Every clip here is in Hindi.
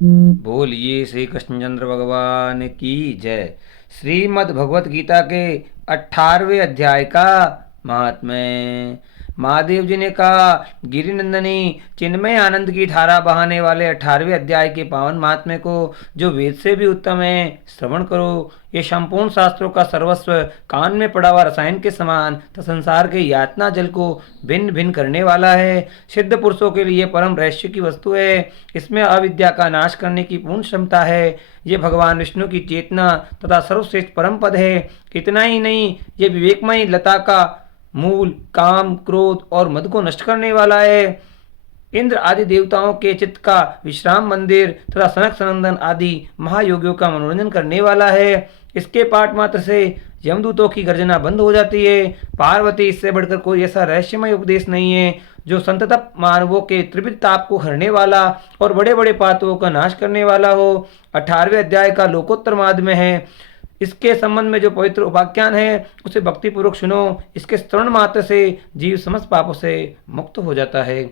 बोलिए श्री कृष्णचंद्र भगवान की जय। श्रीमद् भगवत गीता के 18वें अध्याय का महात्म्य। महादेव जी ने कहा, गिरिनंदनी, चिन्मय आनंद की धारा बहाने वाले 18वें अध्याय के पावन महात्म्य को, जो वेद से भी उत्तम है, श्रवण करो। ये संपूर्ण शास्त्रों का सर्वस्व, कान में पड़ा हुआ रसायन के समान, तो संसार के यातना जल को भिन्न भिन्न करने वाला है। सिद्ध पुरुषों के लिए परम रहस्य की वस्तु है। इसमें अविद्या का नाश करने की पूर्ण क्षमता है। ये भगवान विष्णु की चेतना तथा सर्वश्रेष्ठ परम पद है। इतना ही नहीं, ये विवेकमयी लता का मूल, काम, क्रोध और मद को नष्ट करने वाला है। इंद्र आदि देवताओं के चित्त का विश्राम मंदिर तथा सनक सनंदन आदि महायोगियों का मनोरंजन करने वाला है। इसके पाठ मात्र से यमदूतों की गर्जना बंद हो जाती है। पार्वती, इससे बढ़कर कोई ऐसा रहस्यमय उपदेश नहीं है जो संतत मानवों के त्रिविध ताप को हरने वाला और बड़े बड़े पातकों का नाश करने वाला हो। 18वें अध्याय का लोकोत्तर माध्य है। इसके संबंध में जो पवित्र उपाख्यान है उसे भक्तिपूर्वक सुनो। इसके श्रवण मात्र से जीव समस्त पापों से मुक्त हो जाता है।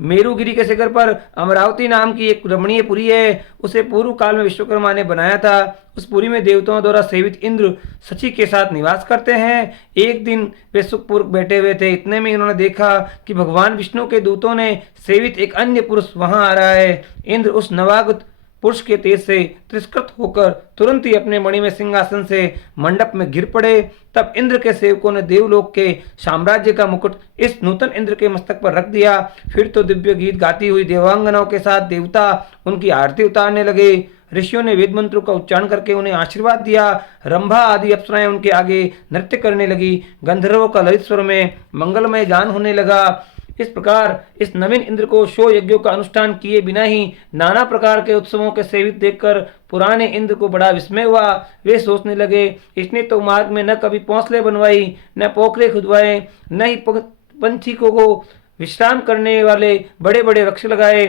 मेरुगिरी के शिखर पर अमरावती नाम की एक रमणीय पुरी है। उसे पूर्व काल में विश्वकर्मा ने बनाया था। उस पुरी में देवताओं द्वारा सेवित इंद्र सची के साथ निवास करते हैं। एक दिन वे सुखपूर्वक बैठे हुए थे। इतने में उन्होंने देखा कि भगवान विष्णु के दूतों ने सेवित एक अन्य पुरुष वहां आ रहा है। इंद्र उस नवागत पुरुष के तेज से तिरस्कृत होकर तुरंत ही अपने मणिमय सिंहासन से मंडप में गिर पड़े। तब इंद्र के सेवकों ने देवलोक के साम्राज्य का मुकुट इस नूतन इंद्र के मस्तक पर रख दिया। फिर तो दिव्य गीत गाती हुई देवांगनाओं के साथ देवता उनकी आरती उतारने लगे। ऋषियों ने वेद मंत्रों का उच्चारण करके उन्हें आशीर्वाद दिया। रंभा आदि अप्सराएं उनके आगे नृत्य करने लगी। गंधर्वों का ललित स्वर में मंगलमय गान होने लगा। इस प्रकार इस नवीन इंद्र को शो यज्ञों का अनुष्ठान किए बिना ही नाना प्रकार के उत्सवों के सेवित देखकर पुराने इंद्र को बड़ा विस्मय हुआ। वे सोचने लगे, इसने तो मार्ग में न कभी पौंसले बनवाई, न पोखरे खुदवाए, न ही पंछिकों को विश्राम करने वाले बड़े बड़े वृक्ष लगाए।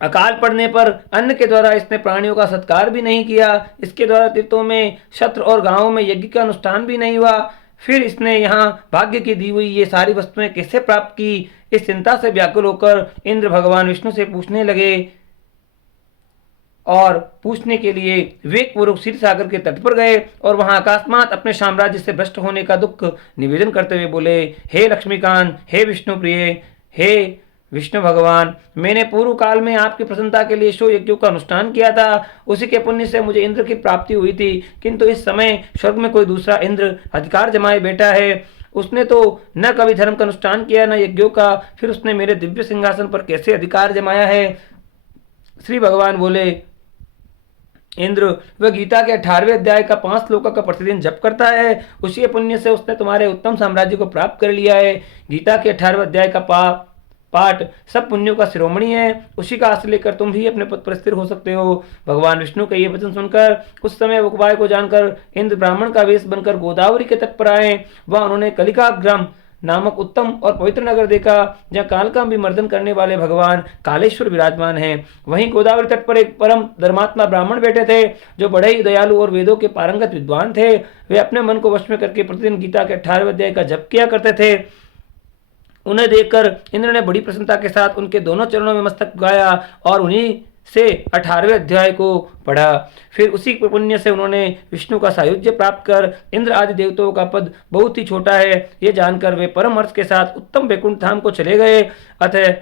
अकाल पड़ने पर अन्न के द्वारा इसने प्राणियों का सत्कार भी नहीं किया। इसके द्वारा तीर्थों में, शस्त्र और गांवों में यज्ञ का अनुष्ठान भी नहीं हुआ। फिर इसने यहाँ भाग्य की दी हुई ये सारी वस्तुएं कैसे प्राप्त की? इस चिंता से व्याकुल होकर इंद्र भगवान विष्णु से पूछने लगे और पूछने के लिए विवेक पूर्वक क्षीर सागर के तट पर गए और वहां अकस्मात अपने साम्राज्य से भ्रष्ट होने का दुख निवेदन करते हुए बोले, हे लक्ष्मीकांत, हे विष्णु प्रिय, हे विष्णु भगवान, मैंने पूर्व काल में आपकी प्रसन्नता के लिए शो यज्ञों का अनुष्ठान किया था। उसी के पुण्य से मुझे इंद्र की प्राप्ति हुई थी। किंतु इस समय स्वर्ग में कोई दूसरा इंद्र अधिकार जमाए बैठा है। उसने तो न कभी धर्म का अनुष्ठान किया, न यज्ञों का। फिर उसने मेरे दिव्य सिंहासन पर कैसे अधिकार जमाया है? श्री भगवान बोले, इंद्र, वह गीता के 18वें अध्याय का 5 श्लोकों का प्रतिदिन जप करता है। उसी पुण्य से उसने तुम्हारे उत्तम साम्राज्य को प्राप्त कर लिया है। गीता के 18वें अध्याय का पाठ सब पुण्यों का शिरोमणि है। उसी का आश्रय लेकर तुम भी अपने पद पर स्थिर हो सकते हो। भगवान विष्णु के ये वचन सुनकर उस समय उपाय को जानकर इंद्र ब्राह्मण का वेश बनकर गोदावरी के तट पर आए। वहां उन्होंने कलिका ग्राम नामक उत्तम और पवित्र नगर देखा, जहाँ काल का भी मर्दन करने वाले भगवान कालेश्वर विराजमान हैं। वहीं गोदावरी तट पर एक परम धर्मात्मा ब्राह्मण बैठे थे, जो बड़े ही दयालु और वेदों के पारंगत विद्वान थे। वे अपने मन को वश में करके प्रतिदिन गीता के 18वें अध्याय का जप किया करते थे। उन्हें देखकर इंद्र ने बड़ी प्रसन्नता के साथ उनके दोनों चरणों में मस्तक गाया और उन्हीं से 18वें अध्याय को पढ़ा। फिर उसी पुण्य से उन्होंने विष्णु का सायुज्य प्राप्त कर इंद्र आदि देवताओं का पद बहुत ही छोटा है ये जानकर वे परम हर्ष के साथ उत्तम वैकुंठ धाम को चले गए। अतः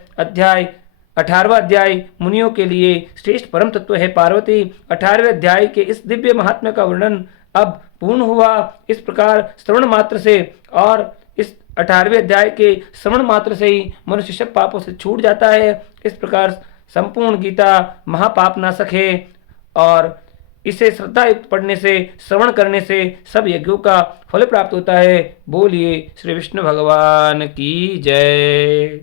18वां अध्याय मुनियों के लिए श्रेष्ठ परम तत्व है। पार्वती, 18वें अध्याय के इस दिव्य महात्म्य का वर्णन अब पूर्ण हुआ। इस प्रकार श्रवण मात्र से और इस 18वें अध्याय के श्रवण मात्र से ही मनुष्य सब पापों से छूट जाता है। इस प्रकार संपूर्ण गीता महापाप नाशक है और इसे श्रद्धा युक्त पढ़ने से, श्रवण करने से सब यज्ञों का फल प्राप्त होता है। बोलिए श्री विष्णु भगवान की जय।